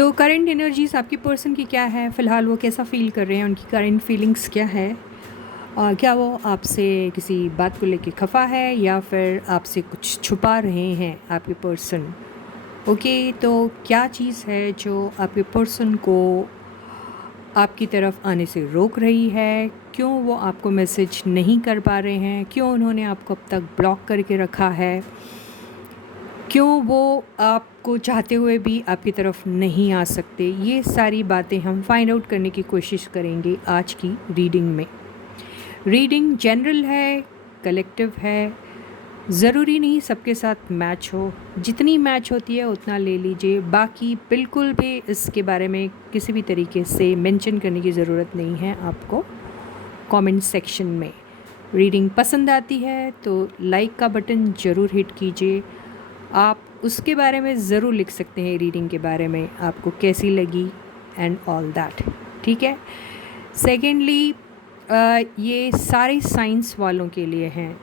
तो current energies आपकी person की क्या है, फ़िलहाल वो कैसा फ़ील कर रहे हैं, उनकी करंट फीलिंग्स क्या है, क्या वो आपसे किसी बात को लेके खफा है या फिर आपसे कुछ छुपा रहे हैं आपके पर्सन। ओके, तो क्या चीज़ है जो आपके पर्सन को आपकी तरफ आने से रोक रही है, क्यों वो आपको मैसेज नहीं कर पा रहे हैं, क्यों उन्होंने आपको अब तक ब्लॉक करके रखा है, क्यों वो आपको चाहते हुए भी आपकी तरफ नहीं आ सकते। ये सारी बातें हम फाइंड आउट करने की कोशिश करेंगे आज की रीडिंग में। रीडिंग जनरल है, कलेक्टिव है, ज़रूरी नहीं सबके साथ मैच हो, जितनी मैच होती है उतना ले लीजिए, बाकी बिल्कुल भी इसके बारे में किसी भी तरीके से मेंशन करने की ज़रूरत नहीं है आपको कमेंट सेक्शन में। रीडिंग पसंद आती है तो लाइक का बटन ज़रूर हिट कीजिए। आप उसके बारे में ज़रूर लिख सकते हैं, रीडिंग के बारे में आपको कैसी लगी एंड ऑल दैट, ठीक है। सेकेंडली, ये सारे साइंस वालों के लिए हैं।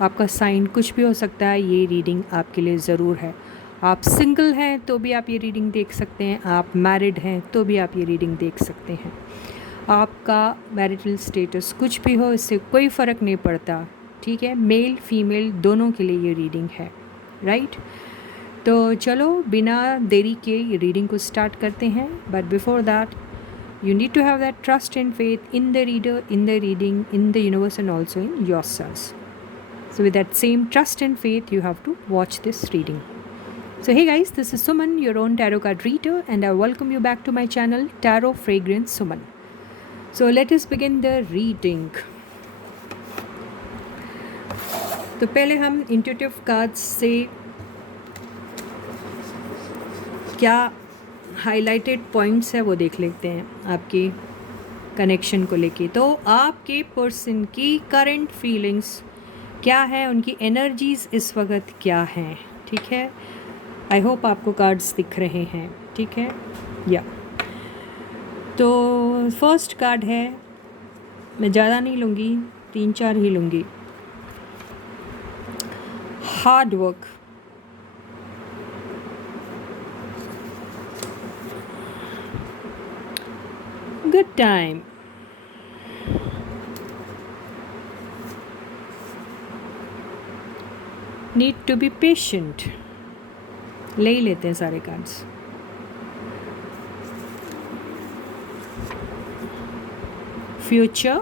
आपका साइन कुछ भी हो सकता है, ये रीडिंग आपके लिए ज़रूर है। आप सिंगल हैं तो भी आप ये रीडिंग देख सकते हैं, आप मैरिड हैं तो भी आप ये रीडिंग देख सकते हैं। आपका मैरिटल स्टेटस कुछ भी हो, इससे कोई फ़र्क नहीं पड़ता, ठीक है। मेल फीमेल दोनों के लिए ये रीडिंग है, राइट। तो चलो बिना देरी के ये रीडिंग को स्टार्ट करते हैं, but before that you need to have that trust and faith in the reader, in the reading, in the universe and also in yourselves. So with that same trust and faith you have to watch this reading. So hey guys, this is Suman, your own tarot card reader, and I welcome you back to my channel Tarot Fragrance Suman. So let us begin the reading. तो पहले हम intuitive cards से क्या highlighted points है वो देख लेते हैं आपकी कनेक्शन को लेके। तो आपके पर्सन की करंट फीलिंग्स क्या है, उनकी एनर्जीज़ इस वक्त क्या हैं, ठीक है। आई होप आपको कार्ड्स दिख रहे हैं, ठीक है या। तो फर्स्ट कार्ड है, मैं ज़्यादा नहीं लूँगी, 3-4 ही लूँगी। Hard work, good time, need to be patient। ले ही लेते हैं सारे कार्ड्स। फ्यूचर,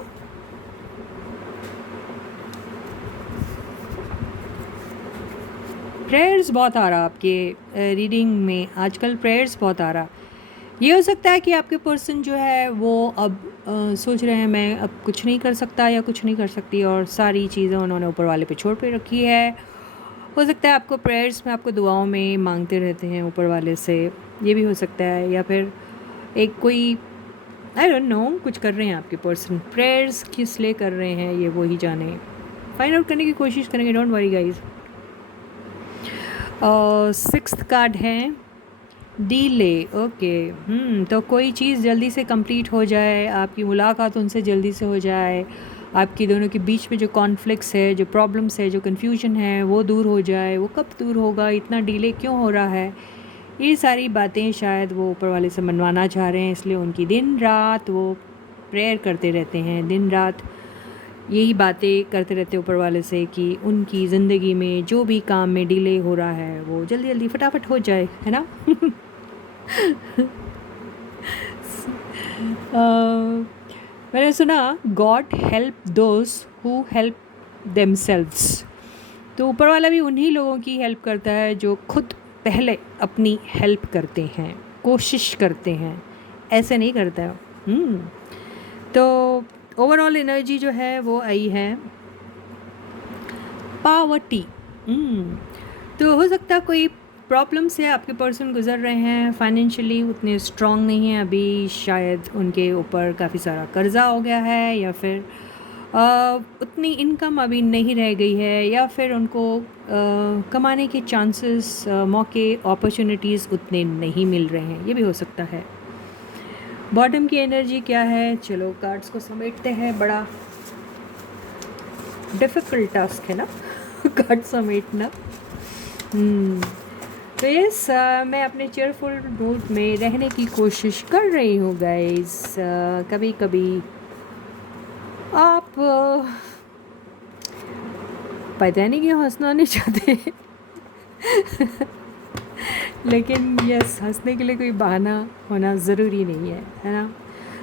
प्रेयर्स बहुत आ रहा आपके रीडिंग में आजकल, प्रेयर्स बहुत आ रहा। ये हो सकता है कि आपके पर्सन जो है वो अब सोच रहे हैं मैं अब कुछ नहीं कर सकता या कुछ नहीं कर सकती, और सारी चीज़ें उन्होंने ऊपर वाले पे छोड़ पे रखी है। हो सकता है आपको प्रेयर्स में, आपको दुआओं में मांगते रहते हैं ऊपर वाले से, ये भी हो सकता है। या फिर एक कोई आई डोंट नो कुछ कर रहे हैं आपके पर्सन, प्रेयर्स किस लिए कर रहे हैं ये वो ही जाने। फाइंड आउट करने की कोशिश करेंगे, don't worry guys. 6th card है डीले। ओके, तो कोई चीज़ जल्दी से कंप्लीट हो जाए, आपकी मुलाकात उनसे जल्दी से हो जाए, आपकी दोनों के बीच में जो कॉन्फ्लिक्ट्स है, जो प्रॉब्लम्स है, जो कन्फ्यूजन है वो दूर हो जाए। वो कब दूर होगा, इतना डिले क्यों हो रहा है, ये सारी बातें शायद वो ऊपर वाले से मनवाना चाह रहे हैं, इसलिए उनकी दिन रात वो प्रेयर करते रहते हैं, दिन रात यही बातें करते रहते ऊपर वाले से कि उनकी ज़िंदगी में जो भी काम में डिले हो रहा है वो जल्दी जल्दी फटाफट हो जाए, है ना। मैंने सुना God help those who help themselves. तो ऊपर वाला भी उन्हीं लोगों की हेल्प करता है जो खुद पहले अपनी हेल्प करते हैं, कोशिश करते हैं, ऐसे नहीं करता है। तो ओवरऑल एनर्जी जो है वो आई है पावर्टी। तो हो सकता है कोई प्रॉब्लम से आपके पर्सन गुजर रहे हैं, फाइनेंशियली उतने स्ट्रॉन्ग नहीं हैं अभी, शायद उनके ऊपर काफ़ी सारा कर्जा हो गया है, या फिर उतनी इनकम अभी नहीं रह गई है, या फिर उनको कमाने के चांसेस, मौके, अपॉर्चुनिटीज़ उतने नहीं मिल रहे हैं, ये भी हो सकता है। बॉटम की एनर्जी क्या है, चलो कार्ड्स को समेटते हैं, बड़ा डिफ़िकल्ट टास्क है ना कार्ड समेटना। तो यस, मैं अपने चेयरफुल मूड में रहने की कोशिश कर रही हूँ गाइस। कभी कभी आप पता नहीं क्यों हंसना नहीं चाहते लेकिन यस, हंसने के लिए कोई बहाना होना ज़रूरी नहीं है ना।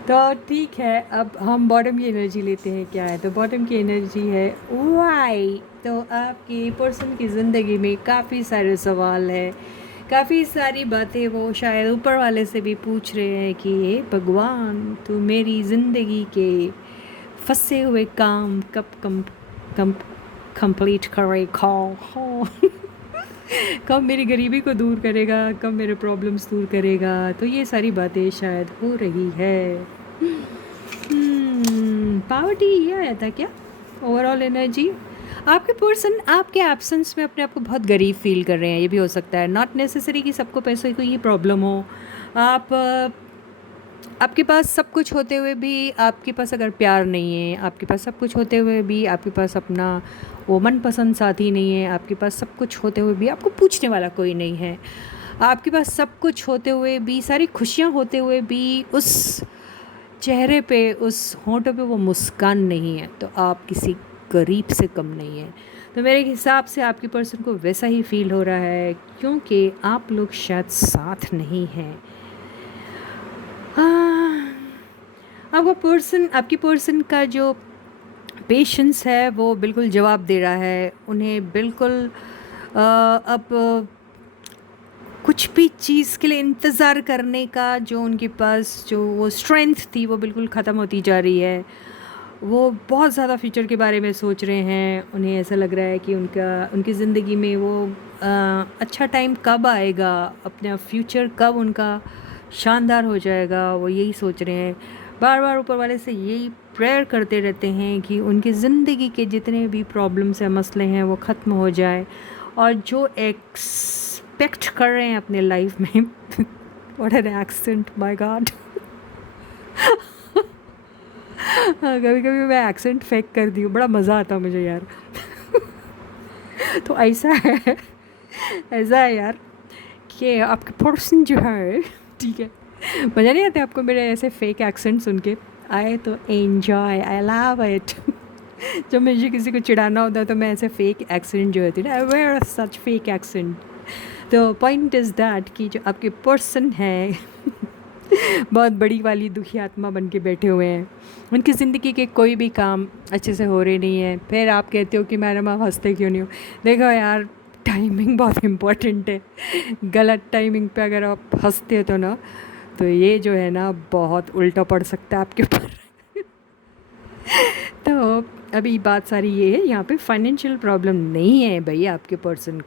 तो ठीक है, अब हम बॉटम की एनर्जी लेते हैं। क्या है? तो बॉटम की एनर्जी है वाई। तो आपकी पर्सन की ज़िंदगी में काफ़ी सारे सवाल हैं, काफ़ी सारी बातें वो शायद ऊपर वाले से भी पूछ रहे हैं कि हे भगवान, तू मेरी ज़िंदगी के फंसे हुए काम कब कम कंप्लीट करेगा हो कब मेरी गरीबी को दूर करेगा, कब मेरे प्रॉब्लम्स दूर करेगा। तो ये सारी बातें शायद हो रही है। पावर्टी ये आया था क्या? ओवरऑल एनर्जी आपके पर्सन आपके एब्सेंस में अपने आप को बहुत गरीब फील कर रहे हैं। ये भी हो सकता है, नॉट नेसेसरी कि सबको पैसों की ही प्रॉब्लम हो। आप आपके पास सब कुछ होते हुए भी आपके पास अगर प्यार नहीं है, आपके पास सब कुछ होते हुए भी आपके पास अपना वो मनपसंद साथी नहीं है, आपके पास सब कुछ होते हुए भी आपको पूछने वाला कोई नहीं है, आपके पास सब कुछ होते हुए भी, सारी खुशियाँ होते हुए भी उस चेहरे पे, उस होंठों पे वो मुस्कान नहीं है, तो आप किसी गरीब से कम नहीं है। तो मेरे हिसाब से आपकी पर्सन को वैसा ही फील हो रहा है, क्योंकि आप लोग शायद साथ नहीं हैं। आपकी पर्सन का जो पेशेंस है वो बिल्कुल जवाब दे रहा है। उन्हें बिल्कुल अब कुछ भी चीज़ के लिए इंतज़ार करने का जो उनके पास जो वो स्ट्रेंथ थी वो बिल्कुल ख़त्म होती जा रही है। वो बहुत ज़्यादा फ्यूचर के बारे में सोच रहे हैं। उन्हें ऐसा लग रहा है कि उनकी ज़िंदगी में वो अच्छा टाइम कब आएगा, अपना फ्यूचर कब उनका शानदार हो जाएगा, वो यही सोच रहे हैं। बार बार ऊपर वाले से यही प्रेयर करते रहते हैं कि उनकी ज़िंदगी के जितने भी प्रॉब्लम्स हैं, मसले हैं, वो ख़त्म हो जाए। और जो एक्सपेक्ट कर रहे हैं अपने लाइफ में what an accent, my God कभी कभी मैं एक्सेंट फेक कर दी हूँ, बड़ा मज़ा आता मुझे यार तो ऐसा है यार कि आपके पर्सन जो है, ठीक है, मज़ा नहीं आता आपको मेरे ऐसे फेक एक्सेंट सुन के? आई तो एन्जॉय, आई लव इट जब मुझे किसी को चिढ़ाना होता है तो मैं ऐसे फेक एक्सेंट जो होती है ना, आई वेयर सच फेक एक्सेंट। तो पॉइंट इज़ दैट कि जो आपके पर्सन है बहुत बड़ी वाली दुखी आत्मा बन के बैठे हुए हैं। उनकी ज़िंदगी के कोई भी काम अच्छे से हो रहे नहीं है। फिर आप कहते हो कि मैडम आप हंसते क्यों नहीं हो? देखो यार, टाइमिंग बहुत इम्पोर्टेंट है। गलत टाइमिंग पे अगर आप हंसते हो तो ना, तो ये जो है ना बहुत उल्टा पड़ सकता है आपके ऊपर तो अभी बात सारी ये है, यहाँ पे फाइनेंशियल प्रॉब्लम नहीं है भाई। आपके पर्सन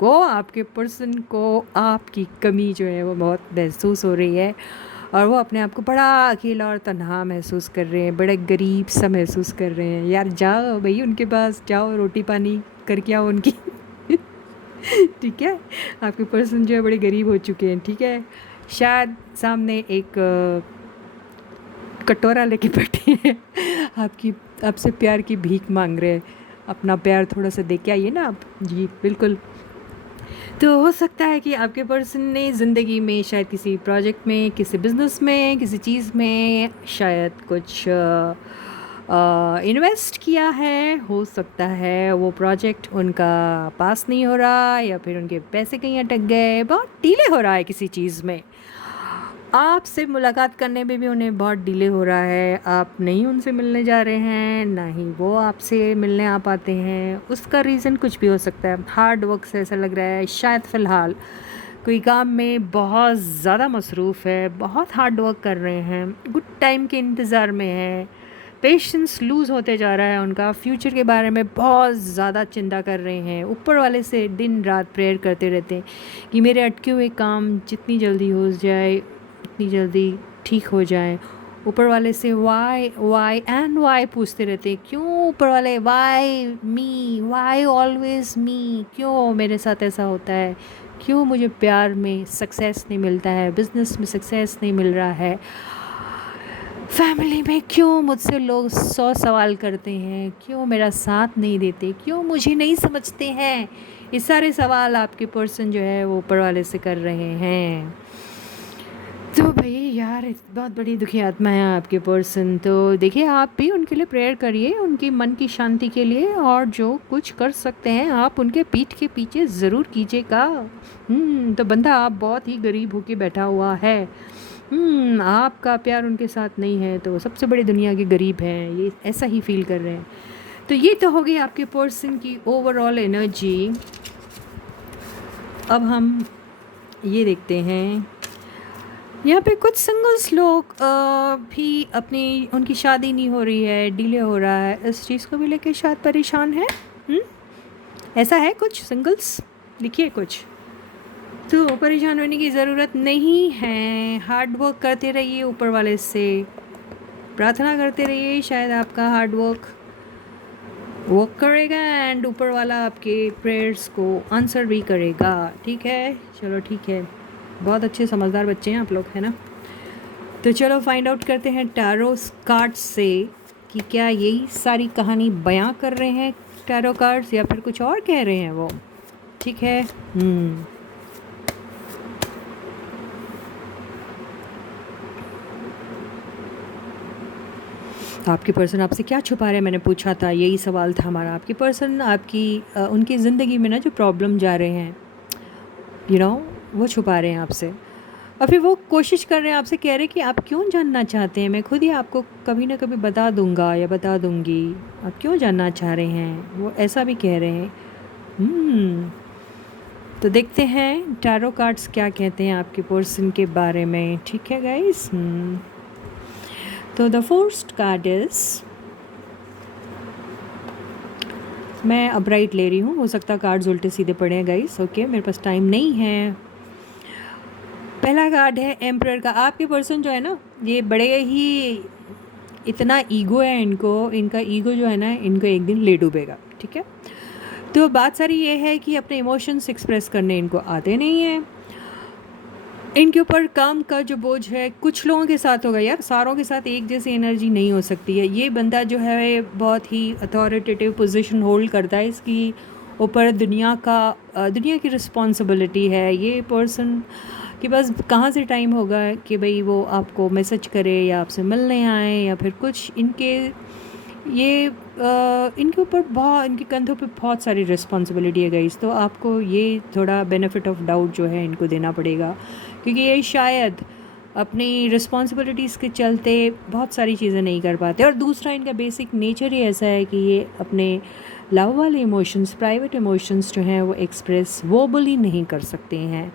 को आपकी कमी जो है वो बहुत महसूस हो रही है, और वो अपने आप को बड़ा अकेला और तन्हा महसूस कर रहे हैं, बड़े गरीब सा महसूस कर रहे हैं। यार जाओ भाई उनके पास, जाओ रोटी पानी करके आओ उनकी ठीक है, आपके पर्सन जो है बड़े गरीब हो चुके हैं, ठीक है। शायद सामने एक कटोरा लेके बैठे हैं, आपसे प्यार की भीख मांग रहे हैं। अपना प्यार थोड़ा सा दे के आइए ना आप। जी बिल्कुल। तो हो सकता है कि आपके पर्सन ने ज़िंदगी में शायद किसी प्रोजेक्ट में, किसी बिज़नेस में, किसी चीज़ में शायद कुछ इन्वेस्ट किया है। हो सकता है वो प्रोजेक्ट उनका पास नहीं हो रहा, या फिर उनके पैसे कहीं अटक गए, बहुत डिले हो रहा है किसी चीज़ में। आपसे मुलाकात करने में भी उन्हें बहुत डिले हो रहा है। आप नहीं उनसे मिलने जा रहे हैं, ना ही वो आपसे मिलने आ पाते हैं। उसका रीज़न कुछ भी हो सकता है। हार्ड वर्क से ऐसा लग रहा है शायद फ़िलहाल कोई काम में बहुत ज़्यादा मसरूफ़ है, बहुत हार्ड वर्क कर रहे हैं, गुड टाइम के इंतज़ार में है। पेशेंस लूज़ होते जा रहा है उनका, फ्यूचर के बारे में बहुत ज़्यादा चिंता कर रहे हैं। ऊपर वाले से दिन रात प्रेयर करते रहते हैं कि मेरे अटके हुए काम जितनी जल्दी हो जाए, इतनी जल्दी ठीक हो जाए। ऊपर वाले से वाई पूछते रहते हैं। क्यों ऊपर वाले? वाई मी, वाई ऑलवेज़ मी, क्यों मेरे साथ ऐसा होता है? क्यों मुझे प्यार में सक्सेस नहीं मिलता है, बिज़नेस में सक्सेस नहीं मिल रहा है? फैमिली में क्यों मुझसे लोग 100 सवाल करते हैं, क्यों मेरा साथ नहीं देते, क्यों मुझे नहीं समझते हैं। ये सारे सवाल आपके पर्सन जो है वो ऊपर वाले से कर रहे हैं। तो भाई यार बहुत बड़ी दुखी आत्मा है आपके पर्सन। तो देखिए आप भी उनके लिए प्रेयर करिए, उनकी मन की शांति के लिए, और जो कुछ कर सकते हैं आप उनके पीठ के पीछे ज़रूर कीजिएगा। तो बंदा आप बहुत ही गरीब होके बैठा हुआ है। आपका प्यार उनके साथ नहीं है तो सबसे बड़ी दुनिया के गरीब हैं, ये ऐसा ही फील कर रहे हैं। तो ये तो हो गई आपके पर्सन की ओवरऑल एनर्जी। अब हम ये देखते हैं, यहाँ पे कुछ सिंगल्स लोग भी अपनी उनकी शादी नहीं हो रही है, डिले हो रहा है, इस चीज़ को भी लेके शायद परेशान है। ऐसा है कुछ सिंगल्स, लिखिए कुछ। तो परेशान होने की ज़रूरत नहीं है, हार्ड वर्क करते रहिए, ऊपर वाले से प्रार्थना करते रहिए, शायद आपका हार्ड वर्क करेगा एंड ऊपर वाला आपके प्रेयर्स को आंसर भी करेगा। ठीक है, चलो ठीक है, बहुत अच्छे समझदार बच्चे हैं आप लोग, है ना। तो चलो फाइंड आउट करते हैं टैरो कार्ड्स से कि क्या यही सारी कहानी बयां कर रहे हैं टैरो कार्ड्स, या फिर कुछ और कह रहे हैं वो। ठीक है। तो आपके पर्सन आपसे क्या छुपा रहे हैं, मैंने पूछा था, यही सवाल था हमारा। आपके पर्सन आपकी उनकी ज़िंदगी में ना जो प्रॉब्लम जा रहे हैं वो छुपा रहे हैं आपसे, और फिर वो कोशिश कर रहे हैं आपसे, कह रहे हैं कि आप क्यों जानना चाहते हैं, मैं खुद ही आपको कभी ना कभी बता दूंगा या बता दूंगी, आप क्यों जानना चाह रहे हैं, वो ऐसा भी कह रहे हैं। तो देखते हैं टैरो कार्ड्स क्या कहते हैं आपके पर्सन के बारे में। ठीक है गाइस। तो द फर्स्ट कार्ड इज, मैं अब राइट ले रही हूँ, हो सकता कार्ड्स उल्टे सीधे पड़े हैं गाइस, ओके, मेरे पास टाइम नहीं है। पहला कार्ड है एम्परर का। आपके पर्सन जो है ना, ये बड़े ही इतना ईगो है इनको, इनका ईगो जो है ना, इनको एक दिन ले डूबेगा। ठीक है। तो बात सारी ये है कि अपने इमोशंस एक्सप्रेस करने इनको आते नहीं हैं। इनके ऊपर काम का जो बोझ है, कुछ लोगों के साथ होगा यार, सारों के साथ एक जैसी एनर्जी नहीं हो सकती है। ये बंदा जो है बहुत ही अथॉरिटेटिव पोजीशन होल्ड करता है, इसकी ऊपर दुनिया की रिस्पॉन्सिबिलिटी है। ये पर्सन के पास कहाँ से टाइम होगा कि भाई वो आपको मैसेज करे या आपसे मिलने आए या फिर कुछ। इनके ऊपर बहुत, इनके कंधों पे बहुत सारी रिस्पॉन्सिबिलिटी है गाइस। तो आपको ये थोड़ा बेनिफिट ऑफ डाउट जो है इनको देना पड़ेगा, क्योंकि ये शायद अपनी रिस्पॉन्सिबिलिटीज़ के चलते बहुत सारी चीज़ें नहीं कर पाते। और दूसरा, इनका बेसिक नेचर ही ऐसा है कि ये अपने लव वाले इमोशंस, प्राइवेट इमोशंस जो हैं वो एक्सप्रेस वर्बली नहीं कर सकते हैं।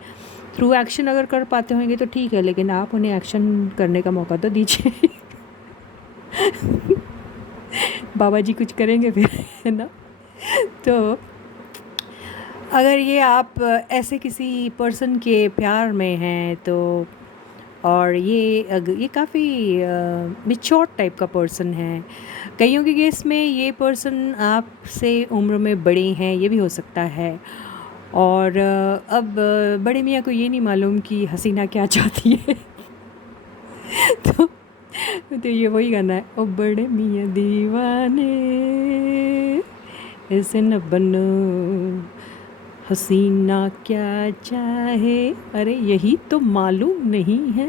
थ्रू एक्शन अगर कर पाते होंगे तो ठीक है, लेकिन आप उन्हें एक्शन करने का मौका तो दीजिए। बाबा जी कुछ करेंगे फिर, है ना। तो अगर ये आप ऐसे किसी पर्सन के प्यार में हैं तो, और ये काफ़ी मिच्योर टाइप का पर्सन है, कईयों के केस में ये पर्सन आपसे उम्र में बड़े हैं, ये भी हो सकता है। और अब बड़े मियाँ को ये नहीं मालूम कि हसीना क्या चाहती है। तो ये वही गाना है, ओ बड़े मियाँ दीवाने ऐसे न बनो, हसीना क्या चाहे, अरे यही तो मालूम नहीं है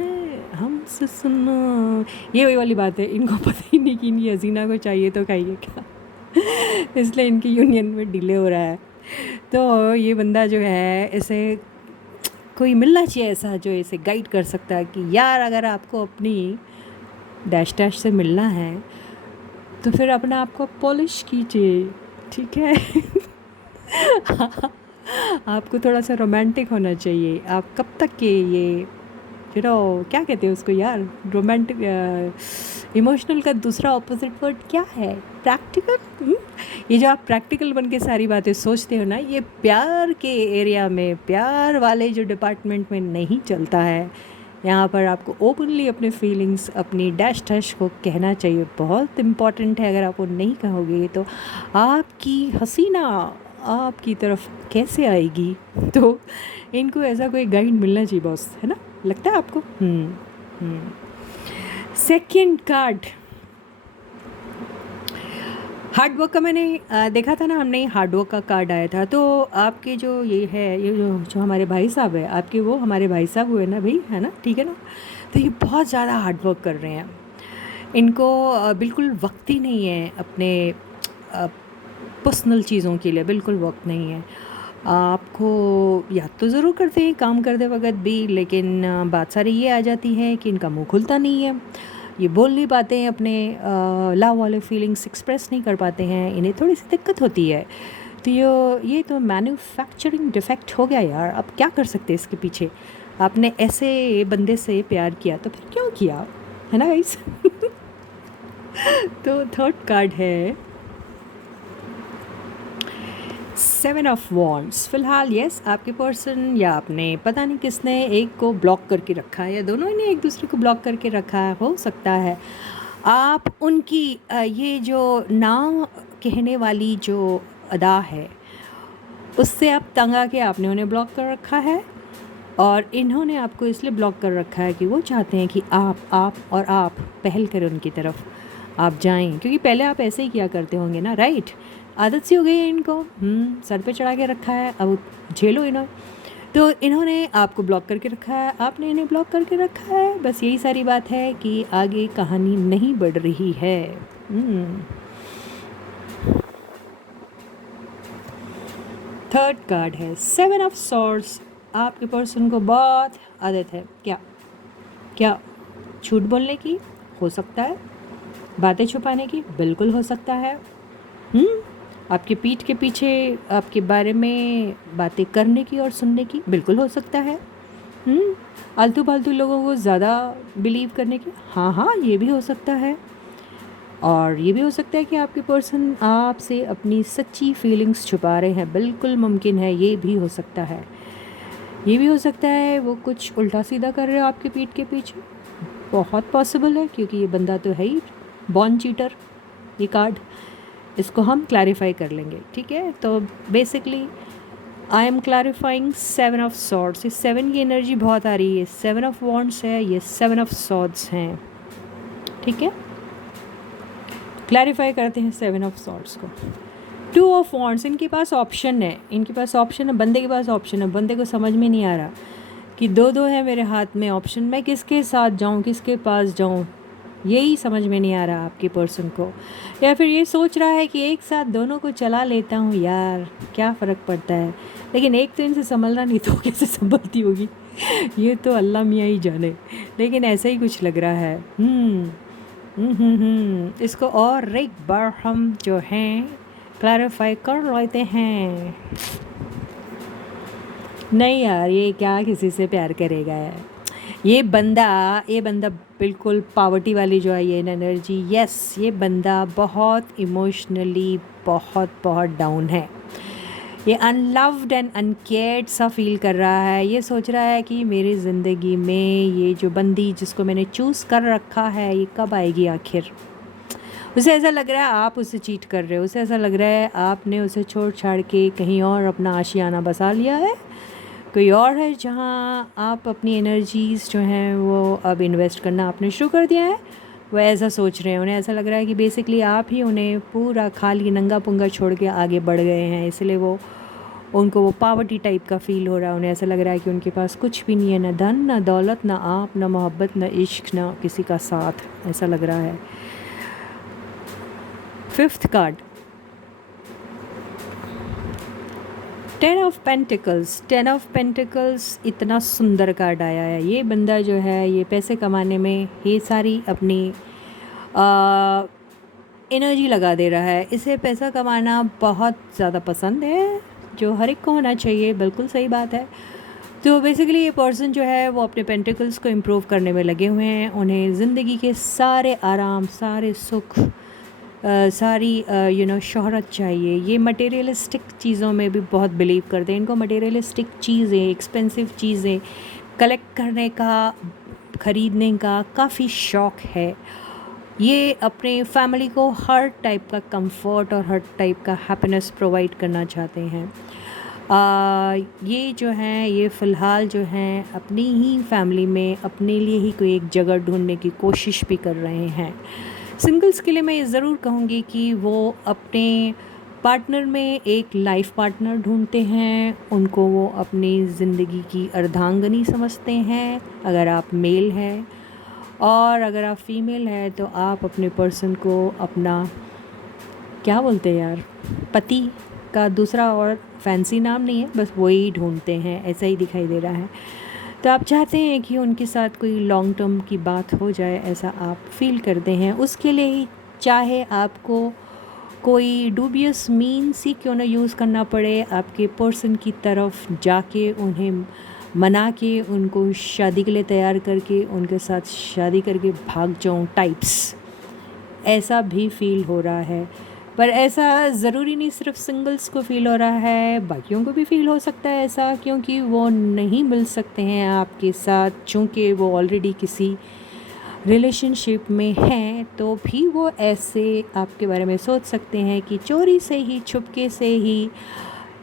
हमसे सुनो। ये वही वाली बात है, इनको पता ही नहीं कि इनकी हसीना को चाहिए तो खाइए क्या। इसलिए इनकी यूनियन में डिले हो रहा है। तो ये बंदा जो है, ऐसे कोई मिलना चाहिए ऐसा जो इसे गाइड कर सकता है कि यार अगर आपको अपनी डैश डैश से मिलना है तो फिर अपने आप को पॉलिश कीजिए। ठीक है। आपको थोड़ा सा रोमांटिक होना चाहिए। आप कब तक के ये क्या कहते हैं उसको यार, रोमांटिक, इमोशनल का दूसरा ऑपोजिट वर्ड क्या है, प्रैक्टिकल। ये जो आप प्रैक्टिकल बन के सारी बातें सोचते हो ना, ये प्यार के एरिया में, प्यार वाले जो डिपार्टमेंट में नहीं चलता है। यहाँ पर आपको ओपनली अपने फीलिंग्स, अपनी डैश डैश को कहना चाहिए, बहुत इम्पॉर्टेंट है। अगर आप वो नहीं कहोगे तो आपकी हसीना आपकी तरफ कैसे आएगी। तो इनको ऐसा कोई गाइड मिलना चाहिए बॉस, है ना, लगता है आपको। सेकंड कार्ड हार्ड वर्क का मैंने देखा था ना, हमने हार्ड वर्क का कार्ड आया था। तो आपके जो ये है, ये जो हमारे भाई साहब है आपके, वो हमारे भाई साहब हुए ना भाई, है ना, ठीक है ना। तो ये बहुत ज़्यादा हार्ड वर्क कर रहे हैं। इनको बिल्कुल वक्त ही नहीं है अपने पर्सनल चीज़ों के लिए, बिल्कुल वक्त नहीं है। आपको याद तो ज़रूर करते हैं काम करते वक्त भी, लेकिन बात सारी ये आ जाती है कि इनका मुंह खुलता नहीं है, ये बोल नहीं पाते हैं, अपने लव वाले फीलिंग्स एक्सप्रेस नहीं कर पाते हैं, इन्हें थोड़ी सी दिक्कत होती है। तो ये तो मैन्युफैक्चरिंग डिफेक्ट हो गया यार, अब क्या कर सकते हैं इसके पीछे। आपने ऐसे बंदे से प्यार किया तो फिर क्यों किया, है ना गाइस। तो थर्ड कार्ड है 7 ऑफ वॉन्ड्स। फ़िलहाल यस, आपके पर्सन या आपने पता नहीं किसने एक को ब्लॉक करके रखा है, या दोनों ने एक दूसरे को ब्लॉक करके रखा है, हो सकता है। आप उनकी ये जो ना कहने वाली जो अदा है, उससे आप तंग आके आपने उन्हें ब्लॉक कर रखा है, और इन्होंने आपको इसलिए ब्लॉक कर रखा है कि वो चाहते हैं कि आप पहल करें उनकी तरफ, आप जाएं, क्योंकि पहले आप ऐसे ही किया करते होंगे ना, राइट। आदत सी हो गई है इनको, सर पे चढ़ा के रखा है, अब झेलो इन्होंने। तो इन्होंने आपको ब्लॉक करके रखा है, आपने इन्हें ब्लॉक करके रखा है, बस यही सारी बात है कि आगे कहानी नहीं बढ़ रही है। थर्ड कार्ड है 7 ऑफ सॉर्ड्स। आपके पर्सन को बहुत आदत है क्या झूठ बोलने की, हो सकता है, बातें छुपाने की, बिल्कुल हो सकता है, आपके पीठ के पीछे आपके बारे में बातें करने की और सुनने की, बिल्कुल हो सकता है, आलतू फालतू लोगों को ज़्यादा बिलीव करने की, हाँ ये भी हो सकता है। और ये भी हो सकता है कि आपके पर्सन आपसे अपनी सच्ची फीलिंग्स छुपा रहे हैं, बिल्कुल मुमकिन है, ये भी हो सकता है। ये भी हो सकता है वो कुछ उल्टा सीधा कर रहे हो आपके पीठ के पीछे, बहुत पॉसिबल है, क्योंकि ये बंदा तो है ही बॉर्न चीटर। ये कार्ड, इसको हम क्लैरिफाई कर लेंगे, ठीक है। तो basically I am clarifying 7 of swords. ये 7 की एनर्जी बहुत आ रही है, 7 ऑफ वॉन्ड्स है, ये 7 ऑफ सॉर्ड्स हैं, ठीक है। क्लैरिफाई करते हैं 7 ऑफ सॉर्ड्स को। 2 ऑफ वॉन्ड्स, इनके पास ऑप्शन है, बंदे के पास ऑप्शन है। बंदे को समझ में नहीं आ रहा कि दो है मेरे हाथ में ऑप्शन, मैं किसके साथ जाऊं, किसके पास जाऊं, यही समझ में नहीं आ रहा आपके पर्सन को। या फिर ये सोच रहा है कि एक साथ दोनों को चला लेता हूँ यार, क्या फ़र्क पड़ता है, लेकिन एक तो इनसे संभलना नहीं तो कैसे संभलती होगी, ये तो अल्लाह मियाँ ही जाने, लेकिन ऐसा ही कुछ लग रहा है। इसको और एक बार हम जो हैं क्लैरिफाई कर लेते हैं। नहीं यार, ये क्या किसी से प्यार करेगा यार, ये बंदा बिल्कुल पावर्टी वाली जो है ये एनर्जी, यस, ये बंदा बहुत इमोशनली बहुत डाउन है। ये अनलव्ड एंड अनकेयर्ड सा फील कर रहा है। ये सोच रहा है कि मेरी ज़िंदगी में ये जो बंदी जिसको मैंने चूज़ कर रखा है, ये कब आएगी आखिर। उसे ऐसा लग रहा है आप उसे चीट कर रहे हो, उसे ऐसा लग रहा है आपने उसे छोड़ छाड़ के कहीं और अपना आशियाना बसा लिया है, कोई और है जहाँ आप अपनी एनर्जीज़ जो हैं वो अब इन्वेस्ट करना आपने शुरू कर दिया है। वो ऐसा सोच रहे हैं, उन्हें ऐसा लग रहा है कि बेसिकली आप ही उन्हें पूरा खाली नंगा पुंगा छोड़ के आगे बढ़ गए हैं, इसलिए उनको वो पावर्टी टाइप का फ़ील हो रहा है। उन्हें ऐसा लग रहा है कि उनके पास कुछ भी नहीं है, ना धन, ना दौलत, ना आप, ना मोहब्बत, ना इश्क, ना किसी का साथ, ऐसा लग रहा है। 5th card 10 of pentacles. 10 of pentacles इतना सुंदर कार्ड आया है। ये बंदा जो है ये पैसे कमाने में ये सारी अपनी एनर्जी लगा दे रहा है। इसे पैसा कमाना बहुत ज़्यादा पसंद है, जो हर एक को होना चाहिए, बिल्कुल सही बात है। तो बेसिकली ये पर्सन जो है वो अपने पेंटिकल्स को इम्प्रूव करने में लगे हुए हैं। उन्हें ज़िंदगी के सारे आराम, सारे सुख, सारी शोहरत चाहिए। ये मटेरियलिस्टिक चीज़ों में भी बहुत बिलीव करते हैं। इनको मटेरियलिस्टिक चीज़ें, एक्सपेंसिव चीज़ें कलेक्ट करने का, ख़रीदने का काफ़ी शौक़ है। ये अपने फैमिली को हर टाइप का कंफर्ट और हर टाइप का हैप्पीनेस प्रोवाइड करना चाहते हैं। ये जो हैं ये फ़िलहाल जो हैं अपनी ही फैमिली में अपने लिए ही कोई एक जगह ढूंढने की कोशिश भी कर रहे हैं। सिंगल्स के लिए मैं ये ज़रूर कहूँगी कि वो अपने पार्टनर में एक लाइफ पार्टनर ढूंढते हैं, उनको वो अपनी ज़िंदगी की अर्धांगिनी समझते हैं अगर आप मेल हैं, और अगर आप फीमेल हैं तो आप अपने पर्सन को अपना क्या बोलते हैं यार, पति का दूसरा और फैंसी नाम नहीं है, बस वही ढूंढते हैं, ऐसा ही दिखाई दे रहा है। तो आप चाहते हैं कि उनके साथ कोई लॉन्ग टर्म की बात हो जाए, ऐसा आप फील करते हैं। उसके लिए ही चाहे आपको कोई डूबियस मीन्स ही क्यों ना यूज़ करना पड़े, आपके पर्सन की तरफ जाके उन्हें मना के उनको शादी के लिए तैयार करके उनके साथ शादी करके भाग जाऊँ टाइप्स, ऐसा भी फील हो रहा है। पर ऐसा ज़रूरी नहीं सिर्फ सिंगल्स को फ़ील हो रहा है, बाकियों को भी फ़ील हो सकता है ऐसा, क्योंकि वो नहीं मिल सकते हैं आपके साथ, चूँकि वो ऑलरेडी किसी रिलेशनशिप में हैं, तो भी वो ऐसे आपके बारे में सोच सकते हैं कि चोरी से ही, छुपके से ही,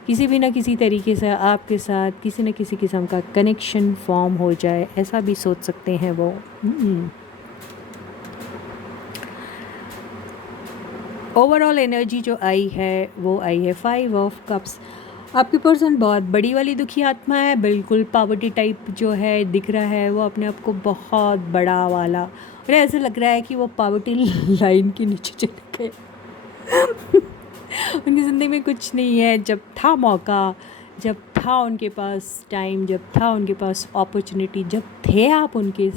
किसी भी ना किसी तरीके से आपके साथ किसी न किसी किस्म का कनेक्शन फॉर्म हो जाए, ऐसा भी सोच सकते हैं वो। ओवरऑल एनर्जी जो आई है वो आई है 5 ऑफ कप्स। आपकी पर्सन बहुत बड़ी वाली दुखी आत्मा है, बिल्कुल पावर्टी टाइप जो है दिख रहा है, वो अपने आप को बहुत बड़ा वाला, और ऐसा लग रहा है कि वो पावर्टी लाइन के नीचे चले गए। उनकी ज़िंदगी में कुछ नहीं है। जब था मौका, जब था उनके पास टाइम, जब था उनके पास अपॉर्चुनिटी, जब थे आप उनके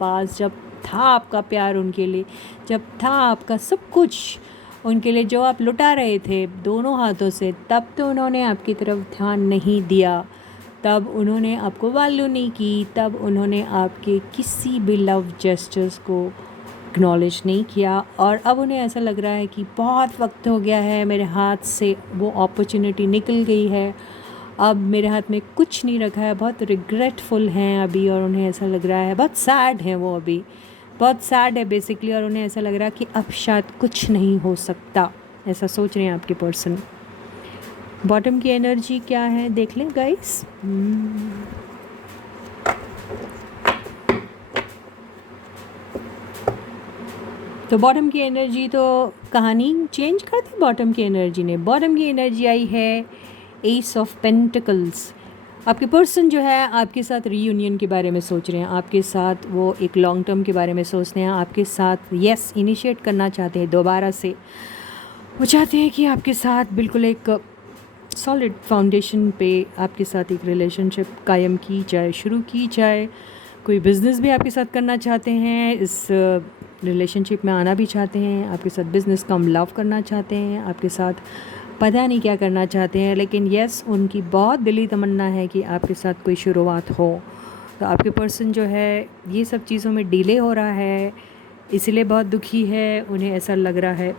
पास, जब था आपका प्यार उनके लिए, जब था आपका सब कुछ उनके लिए जो आप लुटा रहे थे दोनों हाथों से, तब तो उन्होंने आपकी तरफ ध्यान नहीं दिया, तब उन्होंने आपको वैल्यू नहीं की, तब उन्होंने आपके किसी भी लव जेस्चर्स को एक्नॉलेज नहीं किया। और अब उन्हें ऐसा लग रहा है कि बहुत वक्त हो गया है, मेरे हाथ से वो अपॉर्चुनिटी निकल गई है, अब मेरे हाथ में कुछ नहीं रखा है, बहुत रिग्रेटफुल हैं अभी, और उन्हें ऐसा लग रहा है, बहुत सैड हैं वो अभी, बहुत सैड है बेसिकली, और उन्हें ऐसा लग रहा है कि अब शायद कुछ नहीं हो सकता, ऐसा सोच रहे हैं आपके पर्सन। बॉटम की एनर्जी क्या है देख लें गाइस। तो बॉटम की एनर्जी तो कहानी चेंज कर दी बॉटम की एनर्जी ने। बॉटम की एनर्जी आई है एस ऑफ पेंटिकल्स। आपके पर्सन जो है आपके साथ रीयूनियन के बारे में सोच रहे हैं, आपके साथ वो एक लॉन्ग टर्म के बारे में सोचते हैं, आपके साथ यस इनिशिएट करना चाहते हैं दोबारा से। वो चाहते हैं कि आपके साथ बिल्कुल एक सॉलिड फाउंडेशन पे आपके साथ एक रिलेशनशिप कायम की जाए, शुरू की जाए। कोई बिज़नेस भी आपके साथ करना चाहते हैं, इस रिलेशनशिप में आना भी चाहते हैं, आपके साथ बिज़नेस कम लव करना चाहते हैं, आपके साथ पता नहीं क्या करना चाहते हैं, लेकिन यस उनकी बहुत दिली तमन्ना है कि आपके साथ कोई शुरुआत हो। तो आपके पर्सन जो है ये सब चीज़ों में डिले हो रहा है, इसलिए बहुत दुखी है। उन्हें ऐसा लग रहा है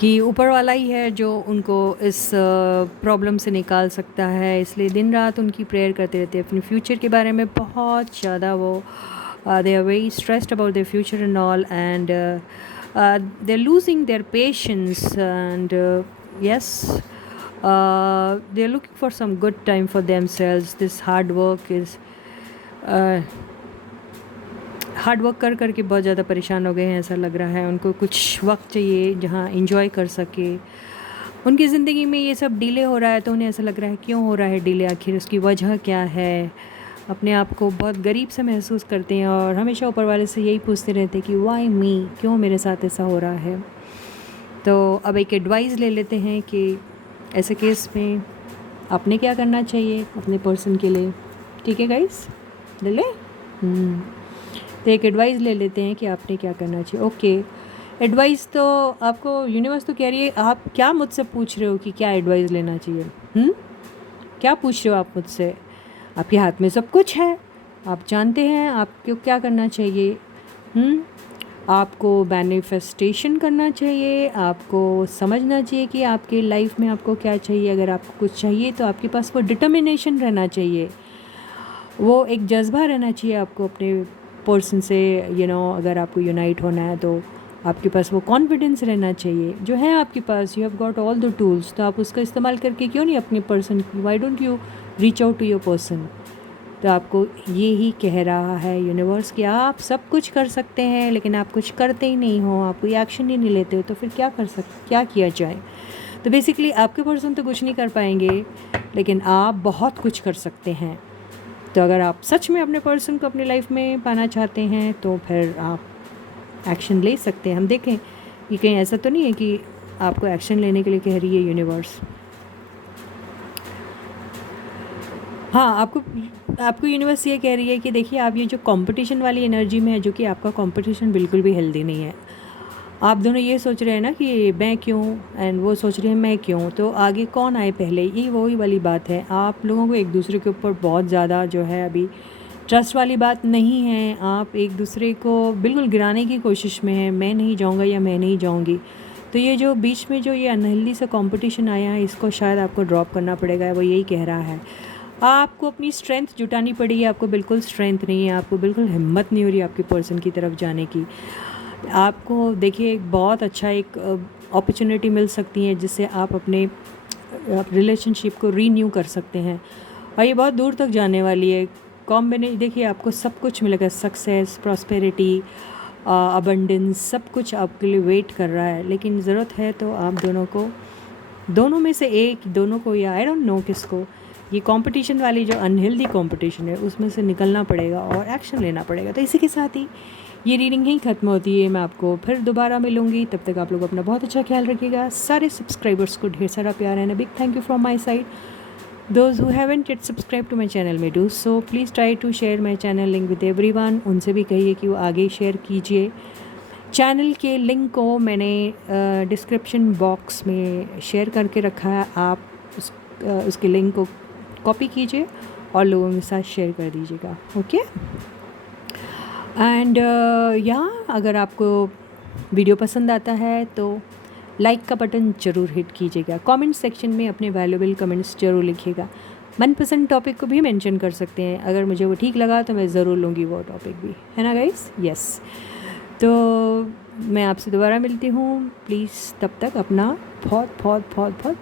कि ऊपर वाला ही है जो उनको इस प्रॉब्लम से निकाल सकता है, इसलिए दिन रात उनकी प्रेयर करते रहते हैं अपने फ्यूचर के बारे में बहुत ज़्यादा। वो they are very stressed about their future and all, and they are losing their patience, and yes, they are looking for some good time for themselves. This hard work is hard work कर करके बहुत ज़्यादा परेशान हो गए हैं, ऐसा लग रहा है। उनको कुछ वक्त चाहिए जहाँ एंजॉय कर सके। उनकी ज़िंदगी में ये सब डिले हो रहा है, तो उन्हें ऐसा लग रहा है क्यों हो रहा है डिले, आखिर उसकी वजह क्या है। अपने आप को बहुत गरीब सा महसूस करते हैं और हमेशा ऊपर वाले से यही पूछते रहते हैं कि वाई मी, क्यों मेरे साथ ऐसा हो रहा है। तो अब एक एडवाइस ले लेते हैं कि ऐसे केस में आपने क्या करना चाहिए अपने पर्सन के लिए। ठीक है गाइस, ले लें। तो एक एडवाइस ले लेते हैं कि आपने क्या करना चाहिए। ओके, एडवाइस तो आपको यूनिवर्स तो कह रही है, आप क्या मुझसे पूछ रहे हो कि क्या एडवाइस लेना चाहिए। क्या पूछ रहे हो आप मुझसे? आपके हाथ में सब कुछ है, आप जानते हैं आपको क्या करना चाहिए। आपको मैनिफेस्टेशन करना चाहिए, आपको समझना चाहिए कि आपके लाइफ में आपको क्या चाहिए। अगर आपको कुछ चाहिए तो आपके पास वो डिटर्मिनेशन रहना चाहिए, वो एक जज्बा रहना चाहिए आपको अपने पर्सन से। अगर आपको यूनाइट होना है तो आपके पास वो कॉन्फिडेंस रहना चाहिए जो है आपके पास। You have got all the tools, तो आप उसका इस्तेमाल करके क्यों नहीं अपने पर्सन की, why don't you reach out to your person. तो आपको ये ही कह रहा है यूनिवर्स कि आप सब कुछ कर सकते हैं, लेकिन आप कुछ करते ही नहीं हो, आप कोई एक्शन ही नहीं लेते हो, तो फिर क्या किया जाए। तो बेसिकली आपके पर्सन तो कुछ नहीं कर पाएंगे, लेकिन आप बहुत कुछ कर सकते हैं। तो अगर आप सच में अपने पर्सन को अपनी लाइफ में पाना चाहते हैं तो फिर आप एक्शन ले सकते हैं। हम देखें कि कहीं ऐसा तो नहीं है कि आपको एक्शन लेने के लिए कह रही है यूनिवर्स। हाँ, आपको यूनिवर्स ये कह रही है कि देखिए आप ये जो कंपटीशन वाली एनर्जी में है, जो कि आपका कंपटीशन बिल्कुल भी हेल्दी नहीं है। आप दोनों ये सोच रहे हैं ना कि मैं क्यों, एंड वो सोच रहे हैं मैं क्यों, तो आगे कौन आए पहले, ये वही वाली बात है। आप लोगों को एक दूसरे के ऊपर बहुत ज़्यादा जो है अभी ट्रस्ट वाली बात नहीं है। आप एक दूसरे को बिल्कुल गिराने की कोशिश में है, मैं नहीं जाऊँगा या मैं नहीं जाऊँगी। तो ये जो बीच में जो ये अनहेल्दी सा कंपटीशन आया है, इसको शायद आपको ड्रॉप करना पड़ेगा, वो यही कह रहा है। आपको अपनी स्ट्रेंथ जुटानी पड़ेगी। आपको बिल्कुल स्ट्रेंथ नहीं है, आपको बिल्कुल हिम्मत नहीं हो रही आपके पर्सन की तरफ जाने की। आपको देखिए एक बहुत अच्छा एक अपॉर्चुनिटी मिल सकती है जिससे आप अपने रिलेशनशिप को रीन्यू कर सकते हैं, और ये बहुत दूर तक जाने वाली है। देखिए आपको सब कुछ मिलेगा, सक्सेस, प्रॉस्पेरिटी, अबंडेंस, सब कुछ आपके लिए वेट कर रहा है। लेकिन ज़रूरत है तो आप दोनों में से एक, दोनों को, या आई डोंट नो किसको, ये कंपटीशन वाली जो अनहेल्दी कंपटीशन है उसमें से निकलना पड़ेगा और एक्शन लेना पड़ेगा। तो इसी के साथ ही ये रीडिंग ही ख़त्म होती है। मैं आपको फिर दोबारा मिलूँगी, तब तक आप लोग अपना बहुत अच्छा ख्याल रखिएगा। सारे सब्सक्राइबर्स को ढेर सारा प्यार है, big thank you from my side. Those who haven't yet subscribed to my channel may do so. Please try to share my channel link with everyone. उनसे भी कहिए कि वो आगे शेयर कीजिए। चैनल के लिंक को मैंने डिस्क्रिप्शन बॉक्स में शेयर करके रखा है। आप उसके लिंक को कॉपी कीजिए और लोगों के साथ शेयर कर दीजिएगा। ओके, एंड अगर आपको वीडियो पसंद आता है तो लाइक का बटन ज़रूर हिट कीजिएगा। कमेंट सेक्शन में अपने वैल्यूएबल कमेंट्स ज़रूर लिखिएगा। मनपसंद टॉपिक को भी मेंशन कर सकते हैं, अगर मुझे वो ठीक लगा तो मैं ज़रूर लूँगी वो टॉपिक भी, है ना गाइस। यस, तो मैं आपसे दोबारा मिलती हूँ। प्लीज़ तब तक अपना बहुत बहुत बहुत बहुत